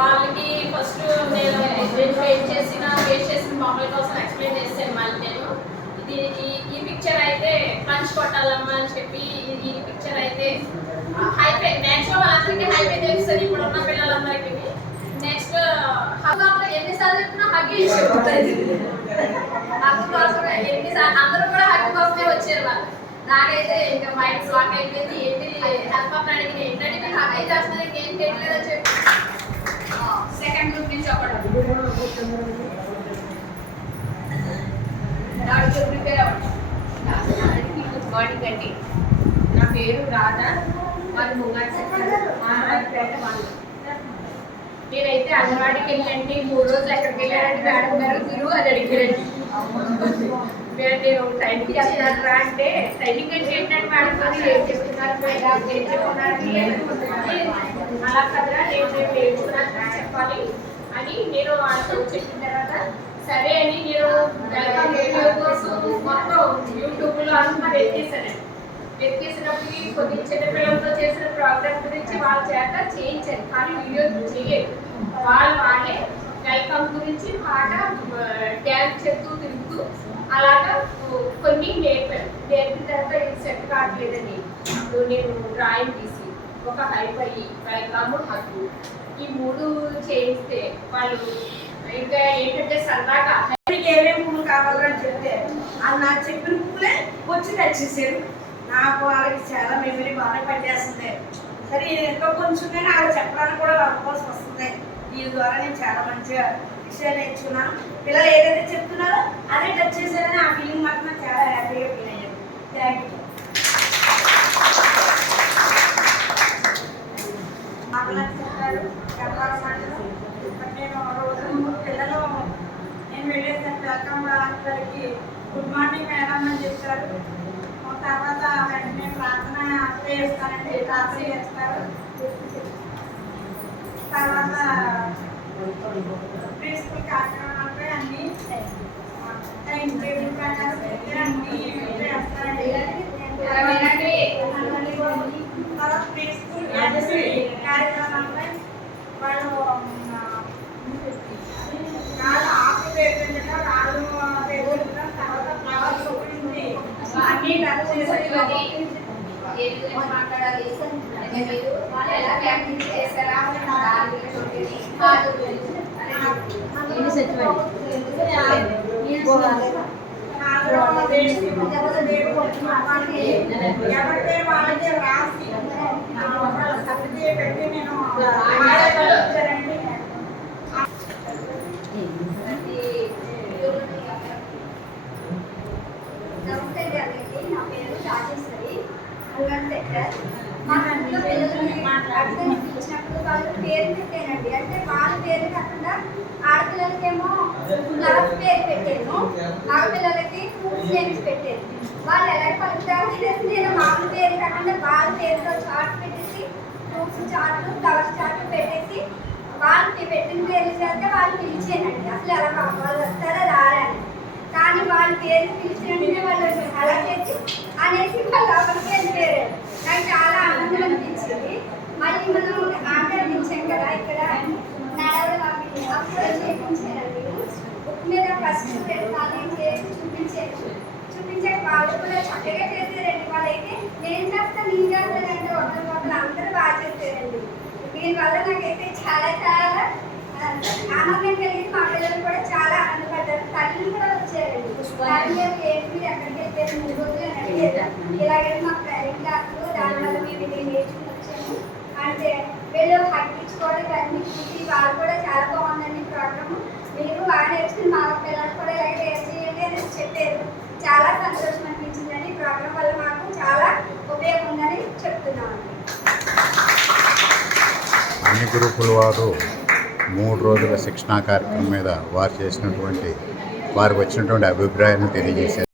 వాళ్ళకి ఫస్ట్ నేను ఫేస్ చేసిన మామూలు కోసం ఎక్స్ప్లెయిన్ చేస్తాను. మళ్ళీ నేను ఈ పిక్చర్ అయితే పంచ్ కొట్టాలమ్మా అని చెప్పి ఈ పిక్చర్ అయితే హైపే మ్యాక్సిమం వాళ్ళందరికీ హైపే తెలుస్తుంది ఇప్పుడు ఉన్న పిల్లలందరికీ. నెక్స్ట్ హగ్ ఎన్నిసార్లు చెప్పినా హగ్ హగ్ కోసం ఎన్నిసార్లు అందరూ కూడా హగ్ కోసమే వచ్చారు వాళ్ళు. నాకైతే ఇంకా మైండ్ బ్లాక్ అయిపోయింది. ఏంటి హెల్ప్ అప్ అడిగింది ఏంటంటే నేను హగ్ అయితే చేస్తున్నా ఇంకేం చేయట్లేదని చెప్పి సెకండ్ గ్రూప్ నుంచి ఒకటి ప్రిపేర్ అవ్వండి. గుడ్ మార్నింగ్ అండి. నా పేరు రాధా. వాళ్ళు ముంగారు చెప్పారు. నేనైతే అంగన్వాడికి వెళ్ళండి 3 రోజులు ఎక్కడికి వెళ్ళారంటే మేడం గారు గురువు అని అడిగారండి. నేను ట్రైనింగ్ చేస్తున్నాను రా అంటే ట్రైనింగ్ అంటే ఏంటంటే మేడం గారు ఏం చెప్తున్నారు ఏం చెప్తున్నారు అలా కదా నేను నేర్చుకున్నాను చెప్పాలి అని నేను వాళ్ళతో చెప్పిన తర్వాత సరే అని నేను వీడియో కోసం మొత్తం యూట్యూబ్లో అంతా వెతికేసినప్పటికీ కొన్ని చిన్నపిల్లలతో చేసిన ప్రోగ్రామ్ గురించి వాళ్ళ చేత చేయించాను. కానీ వీడియో చేయలేదు. వాళ్ళే వెల్కమ్ గురించి పాట డ్యాన్స్ చెప్తూ తిరుగుతూ అలాగా కొన్ని నేర్పిన తర్వాత ఇది సెట్ కావట్లేదని అప్పుడు నేను డ్రాయింగ్ తీసి ఒక హైప్ అయ్యి వెల్కమ్ హక్కు ఈ 3 చేయిస్తే వాళ్ళు ఇంకా ఏంటంటే సరదాగా ఏమేమి పువ్వులు కావాలని చెప్తే అది నాకు చెప్పిన పువ్వులే వచ్చి తెచ్చేసారు. నాకు వాళ్ళకి చాలా మెమరీ బాగా పనిచేస్తుంది. సరే ఎంతో కొంచెం కానీ వాళ్ళు చెప్పడానికి కూడా అవకాశం వస్తుంది. దీని ద్వారా నేను చాలా మంచిగా విషయాలు నేర్చుకున్నాను. పిల్లలు ఏదైతే చెప్తున్నారో అదే టచ్ చేశారని ఆ ఫీలింగ్ మాత్రం నాకు చాలా హ్యాపీగా ఫీల్ అయ్యాను. Thank you. చెప్పారు నేను రోజు పిల్లలు నేను వెళ్ళేసరికి వెల్కమ్ అందరికి గుడ్ మార్నింగ్ మేడం అని చెప్పారు. తర్వాత వెంటనే ప్రార్థన చేస్తానండి. ప్రార్థన చేస్తారు. తర్వాత ప్రీ స్కూల్ కార్యక్రమాలపై అన్ని టైం టేబుల్ ప్రకారం అన్ని చేస్తారండి. తర్వాత ప్రీ స్కూల్ కార్యక్రమాలపై వాళ్ళు ఆకు పేర్కొనడం రాళ్ళు పేర్కొనడం తర్వాత ఫ్లవర్స్ గురించి అన్ని టచ్ చేసి మాట్లాడాలి. ఎవరితే వాళ్ళకి రాసి పెట్టి నేను నమస్తే అందరికీ. నా పేరు రాజేశ్వరి. మా ఇంట్లో పిల్లలని అర్థం ఇచ్చినప్పుడు వాళ్ళు పేరు పెట్టానండి. అంటే వాళ్ళ పేరు కాకుండా ఆడపిల్లలకేమో ఫ్లవర్స్ పేరు పెట్టాను, ఆడపిల్లలకి ఫ్రూట్స్ నేమ్స్ పెట్టాను. వాళ్ళు ఎలా పలుకుతారు నేను మామూలు పేరు కాకుండా వాళ్ళ పేరుతో చార్ట్ పెట్టేసి ఫ్రూట్స్ చార్ట్లు ఫ్లవర్స్ చార్ట్లు పెట్టేసి వాళ్ళకి పెట్టిన పేర్లు చేస్తే వాళ్ళు పిలిచానండి. అసలు ఎలా వాళ్ళు వస్తారా రారని. కానీ వాళ్ళ పేరు పిలిచినట్టునే వాళ్ళు అలా చేసి అనేసి వాళ్ళు అవరికి వెళ్ళిపోయారు. నాకు చాలా ఆనందం అనిపించింది. మళ్ళీ మనం ఆట ఆడించాం కదా ఇక్కడ నడవడం అప్పుడు చేయించారండి. బుక్ మీద ఫస్ట్ 2 సార్లు చేసి చూపించాక వాళ్ళు కూడా చక్కగా చేశారండి. వాళ్ళైతే నేను చేస్తాను నేను చేస్తానంటే ఒకరు అందరూ బాగా చేశారండి. దీనివల్ల నాకైతే చాలా చాలా ఆనందం కలిగింది. మా పిల్లలు కూడా చాలా ఆనందపడ్డారు. తల్లిని కూడా వచ్చారండి. ఏంటి మీరు ఎక్కడికి వెళ్ళారు 3 రోజులు అని అడిగారు. ఇలాగైతే మాకు ట్రైనింగ్ క్లాసులు దానివల్ల మేము ఇది నేర్చుకుని వచ్చాము అంటే వీళ్ళు హక్కించుకోవడం అన్ని చూసి వాళ్ళు కూడా చాలా బాగుందండి ప్రోగ్రామ్. మీరు బాగా నేర్చుకుని మా పిల్లలు కూడా ఇలాగే నేర్చేయండి అని చెప్పారు. చాలా సంతోషం అనిపించిందండి. ఈ ప్రోగ్రామ్ వల్ల మాకు చాలా ఉపయోగం ఉందని చెప్తున్నామండి. అన్ని గ్రూపుల వారు 3 రోజుల శిక్షణా కార్యక్రమం మీద వారు చేసినటువంటి వారికి వచ్చినటువంటి అభిప్రాయాన్ని తెలియజేశారు.